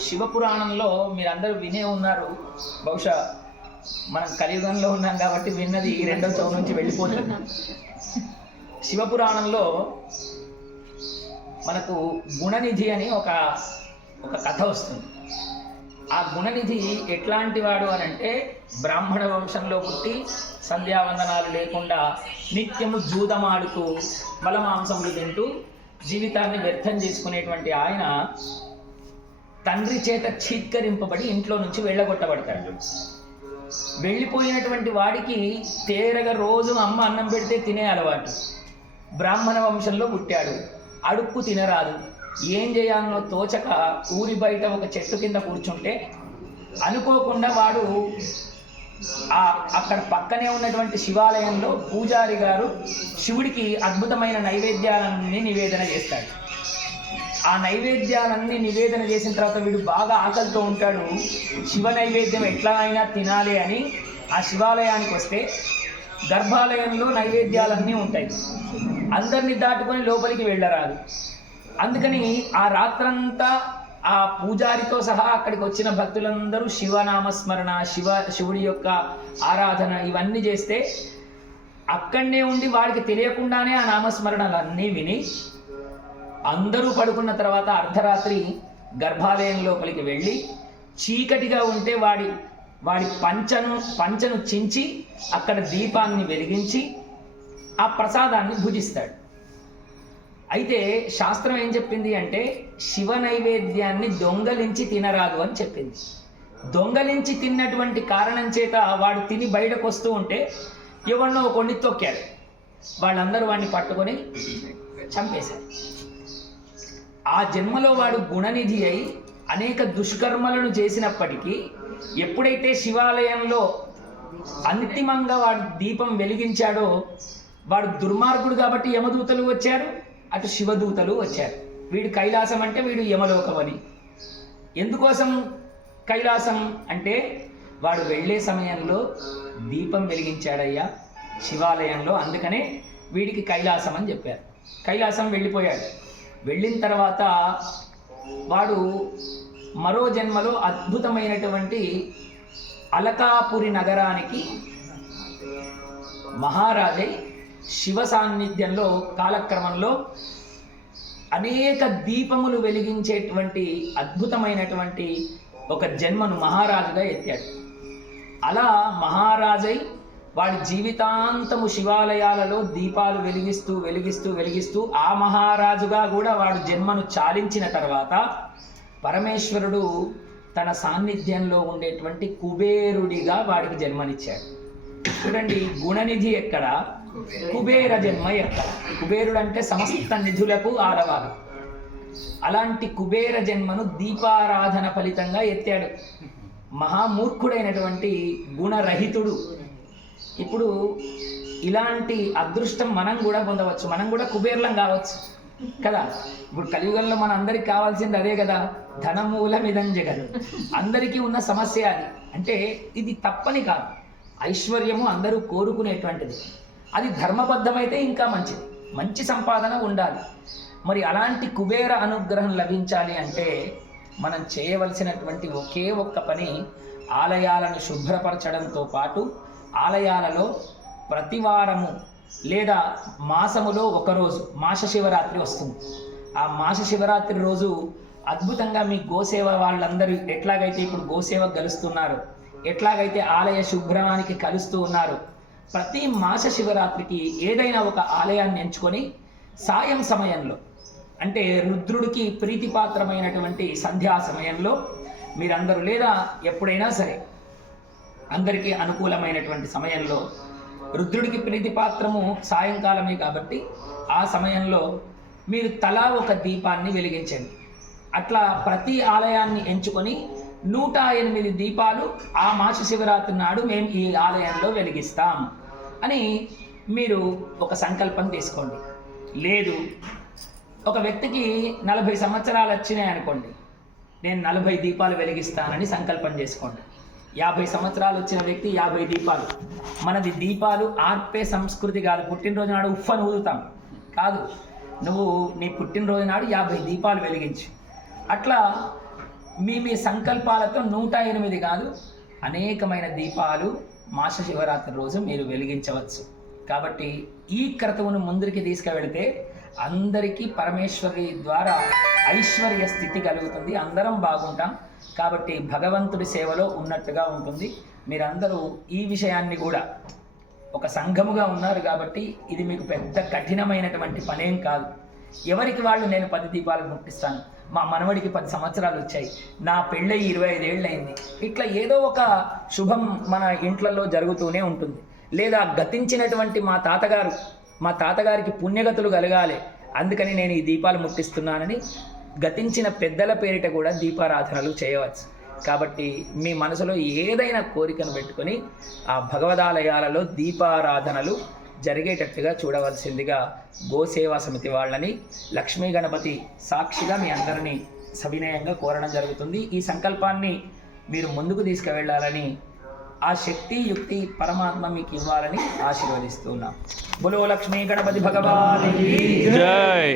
శివపురాణంలో మీరందరూ వినే ఉన్నారు. బహుశా మనం కలియుగంలో ఉన్నాం కాబట్టి విన్నది ఈ రెండో చౌ నుంచి వెళ్ళిపోతుంది. శివపురాణంలో మనకు గుణనిధి అని ఒక ఒక కథ వస్తుంది. ఆ గుణనిధి ఎట్లాంటి వాడు అని అంటే బ్రాహ్మణ వంశంలో పుట్టి సంధ్యావందనాలు లేకుండా నిత్యము జూదమాడుతూ బలమాంసములు తింటూ జీవితాన్ని వ్యర్థం చేసుకునేటువంటి ఆయన తండ్రి చేత చీత్కరింపబడి ఇంట్లో నుంచి వెళ్ళగొట్టబడతాడు. వెళ్ళిపోయినటువంటి వాడికి తేరగా రోజు అమ్మ అన్నం పెడితే తినే అలవాటు. బ్రాహ్మణ వంశంలో పుట్టాడు. అడుక్కు తినరాదు. ఏం చేయాలనో తోచక ఊరి బయట ఒక చెట్టు కింద కూర్చుంటే అనుకోకుండా వాడు ఆ అక్కడ పక్కనే ఉన్నటువంటి శివాలయంలో పూజారి గారు శివుడికి అద్భుతమైన నైవేద్యాలన్నీ నివేదన చేస్తాడు. ఆ నైవేద్యాలన్నీ నివేదన చేసిన తర్వాత వీడు బాగా ఆకలితో ఉంటాడు. శివ నైవేద్యం ఎట్లా అయినా తినాలి అని ఆ శివాలయానికి వస్తే గర్భాలయంలో నైవేద్యాలన్నీ ఉంటాయి. అందరిని దాటుకొని లోపలికి వెళ్ళరాదు. అందుకని ఆ రాత్రంతా ఆ పూజారితో సహా అక్కడికి వచ్చిన భక్తులందరూ శివనామస్మరణ శివ శివుడి యొక్క ఆరాధన ఇవన్నీ చేస్తే అక్కడనే ఉండి వాడికి తెలియకుండానే ఆ నామస్మరణలన్నీ విని అందరూ పడుకున్న తర్వాత అర్ధరాత్రి గర్భాలయం లోపలికి వెళ్ళి చీకటిగా ఉంటే వాడి వాడి పంచను పంచను చించి అక్కడ దీపాన్ని వెలిగించి ఆ ప్రసాదాన్ని భుజిస్తాడు. అయితే శాస్త్రం ఏం చెప్పింది అంటే శివ నైవేద్యాన్ని దొంగలించి తినరాదు అని చెప్పింది. దొంగలించి తిన్నటువంటి కారణం చేత వాడు తిని బయటకు వస్తూ ఉంటే ఎవరినో కొన్ని తొక్కాడు. వాళ్ళందరూ వాడిని పట్టుకొని చంపేశారు. ఆ జన్మలో వాడు గుణనిధి అయి అనేక దుష్కర్మలను చేసినప్పటికీ ఎప్పుడైతే శివాలయంలో అంతిమంగా వాడు దీపం వెలిగించాడో వాడు దుర్మార్గుడు కాబట్టి యమదూతలు వచ్చారు అటు శివదూతలు వచ్చారు. వీడు కైలాసం అంటే వీడు యమలోకం అని. ఎందుకోసం కైలాసం అంటే వాడు వెళ్ళే సమయంలో దీపం వెలిగించాడయ్యా శివాలయంలో అందుకనే వీడికి కైలాసం అని చెప్పారు. కైలాసం వెళ్ళిపోయాడు. వెళ్ళిన తర్వాత వాడు మరో జన్మలో అద్భుతమైనటువంటి అలకాపురి నగరానికి మహారాజై శివ సాన్నిధ్యంలో కాలక్రమంలో అనేక దీపములు వెలిగించేటువంటి అద్భుతమైనటువంటి ఒక జన్మను మహారాజుగా ఎత్తాడు. అలా మహారాజై వాడి జీవితాంతము శివాలయాలలో దీపాలు వెలిగిస్తూ వెలిగిస్తూ వెలిగిస్తూ ఆ మహారాజుగా కూడా వాడు జన్మను చాలించిన తర్వాత పరమేశ్వరుడు తన సాన్నిధ్యంలో ఉండేటువంటి కుబేరుడిగా వాడికి జన్మనిచ్చాడు. చూడండి గుణనిధి ఎక్కడ? కుబేర జన్మ ఎక్కడ? కుబేరుడు అంటే సమస్త నిధులకు ఆడవారు అలాంటి కుబేర జన్మను దీపారాధన ఫలితంగా ఎత్తాడు. మహామూర్ఖుడైనటువంటి గుణరహితుడు. ఇప్పుడు ఇలాంటి అదృష్టం మనం కూడా పొందవచ్చు. మనం కూడా కుబేర్లం కావచ్చు. కదా? ఇప్పుడు కలియుగంలో మన అందరికి కావాల్సింది అదే కదా? ధనమూలమిదం జగదు అందరికీ ఉన్న సమస్య అది. అంటే ఇది తప్పని కాదు. ఐశ్వర్యము అందరూ కోరుకునేటువంటిది. అది ధర్మబద్ధమైతే ఇంకా మంచిది. మంచి సంపాదన ఉండాలి. మరి అలాంటి కుబేర అనుగ్రహం లభించాలి అంటే మనం చేయవలసినటువంటి ఒకే ఒక్క పని ఆలయాలను శుభ్రపరచడంతో పాటు ఆలయాలలో ప్రతి వారము లేదా మాసములో ఒకరోజు మాస శివరాత్రి వస్తుంది. ఆ మాస శివరాత్రి రోజు అద్భుతంగా మీ గోసేవ వాళ్ళందరూ ఎట్లాగైతే ఇప్పుడు గోసేవ కలుస్తున్నారు ఎట్లాగైతే ఆలయ శుభ్రమానికి కలుస్తూ ఉన్నారు ప్రతి మాస శివరాత్రికి ఏదైనా ఒక ఆలయాన్ని ఎంచుకొని సాయం సమయంలో అంటే రుద్రుడికి ప్రీతిపాత్రమైనటువంటి సంధ్యా సమయంలో మీరందరూ లేదా ఎప్పుడైనా సరే అందరికీ అనుకూలమైనటువంటి సమయంలో రుద్రుడికి ప్రీతిపాత్రము సాయంకాలమే కాబట్టి ఆ సమయంలో మీరు తలా ఒక దీపాన్ని వెలిగించండి. అట్లా ప్రతి ఆలయాన్ని ఎంచుకొని నూట ఎనిమిది దీపాలు ఆ మాస శివరాత్రి నాడు మేము ఈ ఆలయంలో వెలిగిస్తాం అని మీరు ఒక సంకల్పం తీసుకోండి. లేదు ఒక వ్యక్తికి నలభై సంవత్సరాలు వచ్చినాయి అనుకోండి నేను నలభై దీపాలు వెలిగిస్తానని సంకల్పం చేసుకోండి. యాభై సంవత్సరాలు వచ్చిన వ్యక్తి యాభై దీపాలు. మనది దీపాలు ఆర్పే సంస్కృతి కాదు. పుట్టినరోజు నాడు ఉఫ్ఫను ఊదుతాం. కాదు నువ్వు నీ పుట్టినరోజు నాడు యాభై దీపాలు వెలిగించు. అట్లా మీ మీ సంకల్పాలతో నూట ఎనిమిది కాదు అనేకమైన దీపాలు మాస శివరాత్రి రోజు మీరు వెలిగించవచ్చు. కాబట్టి ఈ క్రతువును ముందరికి తీసుకువెళితే అందరికీ పరమేశ్వరి ద్వారా ఐశ్వర్య స్థితి కలుగుతుంది. అందరం బాగుంటాం. కాబట్టి భగవంతుడి సేవలో ఉన్నట్టుగా ఉంటుంది. మీరందరూ ఈ విషయాన్ని కూడా ఒక సంఘముగా ఉన్నారు కాబట్టి ఇది మీకు పెద్ద కఠినమైనటువంటి పనేం కాదు. ఎవరికి వాళ్ళు నేను పది దీపాలు ముట్టిస్తాను? మా మనవడికి పది సంవత్సరాలు వచ్చాయి. నా పెళ్ళయి ఇరవై ఐదేళ్ళు అయింది ఇట్లా ఏదో ఒక శుభం మన ఇంట్లలో జరుగుతూనే ఉంటుంది. లేదా గతించినటువంటి మా తాతగారు మా తాతగారికి పుణ్యగతులు కలగాలి. అందుకని నేను ఈ దీపాలు ముట్టిస్తున్నానని గతించిన పెద్దల పేరిట కూడా దీపారాధనలు చేయవచ్చు. కాబట్టి మీ మనసులో ఏదైనా కోరికను పెట్టుకొని ఆ భగవదాలయాలలో దీపారాధనలు జరిగేటట్టుగా చూడవలసిందిగా గోసేవా సమితి వాళ్ళని లక్ష్మీ గణపతి సాక్షిగా మీ అందరినీ సవినయంగా కోరడం జరుగుతుంది. ఈ సంకల్పాన్ని మీరు ముందుకు తీసుకువెళ్ళాలని ఆ శక్తి యుక్తి పరమాత్మ మీకు ఇవ్వాలని ఆశీర్వదిస్తున్నాం. బులో లక్ష్మీ గణపతి భగవాన్ జై.